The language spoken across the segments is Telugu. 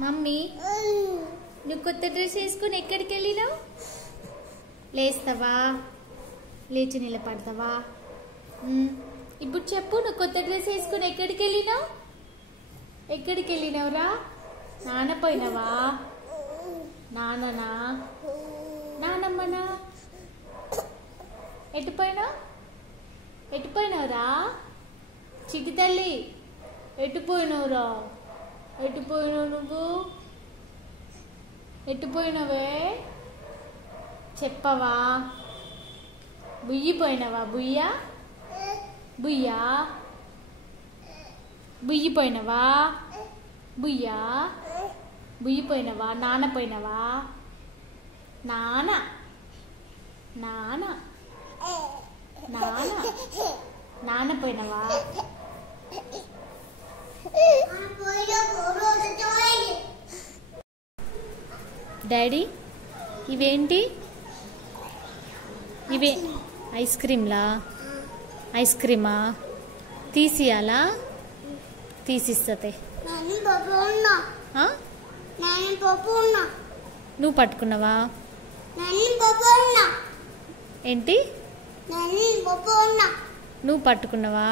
మమ్మీ నువ్వు కొత్త డ్రెస్ వేసుకుని ఎక్కడికి వెళ్ళినావు? లేస్తావా? లేచి నిలబడతావా? ఇప్పుడు చెప్పు, నువ్వు కొత్త డ్రెస్ వేసుకుని ఎక్కడికి వెళ్ళినావు? ఎక్కడికి వెళ్ళినావురా? నాన్న పోయినావా? నాన్ననా? నానమ్మనా? ఎటు పోయినావు? ఎటు పోయినావురా? చిట్టి తల్లి ఎటు పోయినావురా? ఎటు పోయినావు నువ్వు? ఎటు పోయినావే? చెప్పవా? బుయ్యిపోయినావా? బుయ్యా బుయ్యా బుయ్యిపోయినావా? బుయ్యా బుయ్యిపోయినావా? నాన్న పోయినావా? నాన్న నాన్న నాన్న నాన్న పోయినావా? డాడీ ఇవేంటి? ఇవే ఐస్ క్రీమ్లా? ఐస్ క్రీమా? తీసియాలా? తీసిస్తే నువ్వు పట్టుకున్నావా? ఏంటి? నువ్వు పట్టుకున్నావా?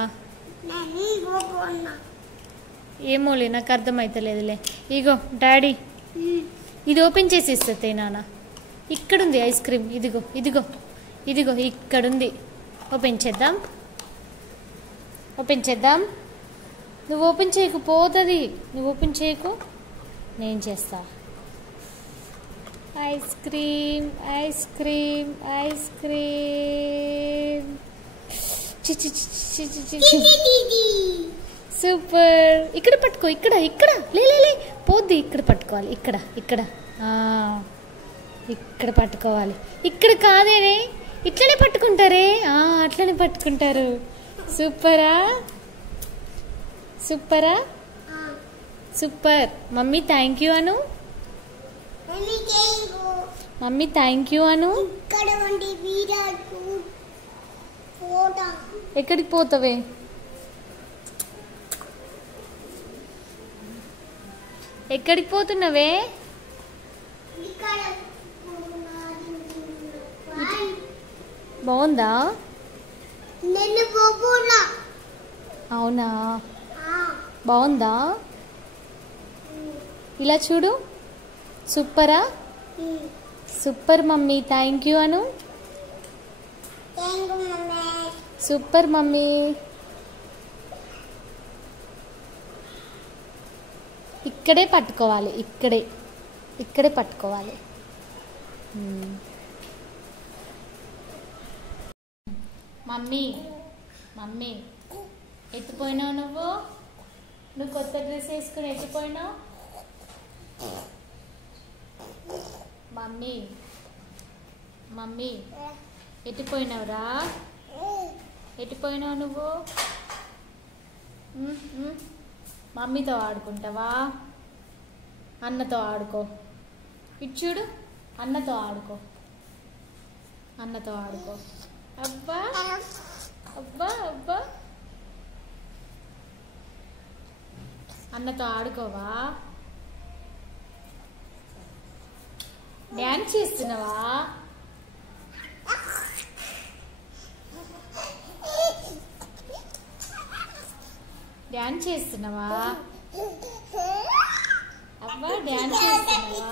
ఏమోలే, నాకు అర్థమవుతలేదులే. ఇగో డాడీ, ఇది ఓపెన్ చేసి ఇస్తే నాన్న. ఇక్కడుంది ఐస్ క్రీమ్. ఇదిగో ఇదిగో ఇదిగో ఇక్కడుంది. ఓపెన్ చేద్దాం. ఓపెన్ చేద్దాం. నువ్వు ఓపెన్ చేయకు, పోతుంది. నువ్వు ఓపెన్ చేయకు, నేను చేస్తా. Ice cream ice cream ice cream. Super. ఇక్కడ పట్టుకో, ఇక్కడ ఇక్కడ లే పోద్ది. ఇక్కడ పట్టుకోవాలి, ఇక్కడ ఇక్కడ ఇక్కడ పట్టుకోవాలి. ఇక్కడ కాదేనే, ఇట్లనే పట్టుకుంటారే. అట్లనే పట్టుకుంటారు. సూపరా? సూపరా? సూపర్. మమ్మీ థ్యాంక్ యూ అను. మమ్మీ థ్యాంక్ యూ అను. ఎక్కడికి పోతావే? ఎక్కడికి పోతున్నావే? బాగుందా? అవునా? బాగుందా? ఇలా చూడు. సూపరా? సూపర్ మమ్మీ థ్యాంక్ యూ అను. Super mummy. ఇక్కడే పట్టుకోవాలి, ఇక్కడే ఇక్కడే పట్టుకోవాలి. మమ్మీ మమ్మీ ఎత్తిపోయినావు నువ్వు? నువ్వు కొత్త డ్రెస్ వేసుకుని ఎత్తిపోయినావు? Mummy mummy ఎట్టిపోయినావురా? ఎట్టిపోయినావు నువ్వు? మమ్మీతో ఆడుకుంటావా? అన్నతో ఆడుకో. ఇటు చూడు, అన్నతో ఆడుకో. అన్నతో ఆడుకో. అబ్బా అబ్బా అబ్బా. అన్నతో ఆడుకోవా? డ్యాన్స్ చేస్తున్నావా? డ్యాన్స్ చేస్తున్నావా? అబ్బా డ్యాన్స్ చేస్తున్నావా?